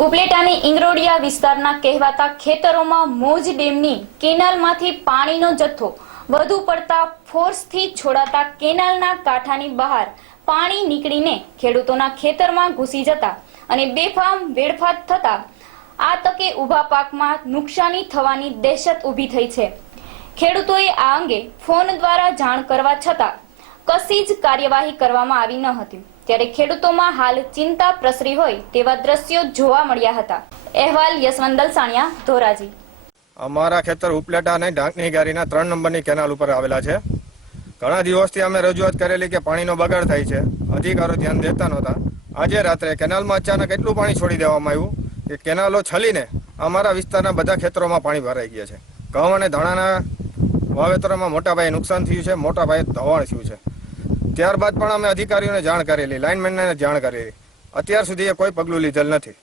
ઉપલેટાની ઇંગરોડિયા વિસ્તારના કહેવાતા ખેતરોમાં મોજ ડેમની કેનાલમાંથી પાણીનો જથ્થો વધુ પડતા ફોર્સથી છોડાતા કેનાલના કાંઠાની બહાર પાણી નીકળીને ખેડૂતોના ખેતરમાં ઘૂસી જતા અને બેફામ વેડફાટ થતા આ તકે ઊભા પાકમાં નુકસાની થવાની દહેશત ઊભી થઈ છે. ખેડૂતોએ આ અંગે ફોન દ્વારા જાણ કરવા છતાં કશી જ કાર્યવાહી કરવામાં આવી ન હતી. ત્યારે ખેડૂતોમાં હાલ ચિંતા પ્રસરી હોય તેવા દ્રશ્યો જોવા મળ્યા હતા. અહેવાલ યશવંત દલસાણિયા ધોરાજી. અમારા ખેતર ઉપલેટા અને ઢાંકની ગારીના ત્રણ નંબરની કેનાલ ઉપર આવેલા છે. ઘણા દિવસથી અમે રજૂઆત કરેલી કે પાણીનો બગાડ થાય છે. અધિકારો ધ્યાન દેતા નહોતા. આજે રાત્રે કેનાલમાં અચાનક એટલું પાણી છોડી દેવામાં આવ્યું કે કેનાલો છલીને અમારા વિસ્તારના બધા ખેતરોમાં પાણી ભરાઈ ગયા છે. ઘઉં અને ધાણાના વાવેતરોમાં મોટા પાયે નુકસાન થયું છે મોટા પાયે ધવાણ થયું છે. ત્યારબાદ પણ અમે અધિકારીઓને જાણ કરેલી, લાઇનમેનને જાણ કરેલી. અત્યાર સુધી એ કોઈ પગલું લીધેલ નથી.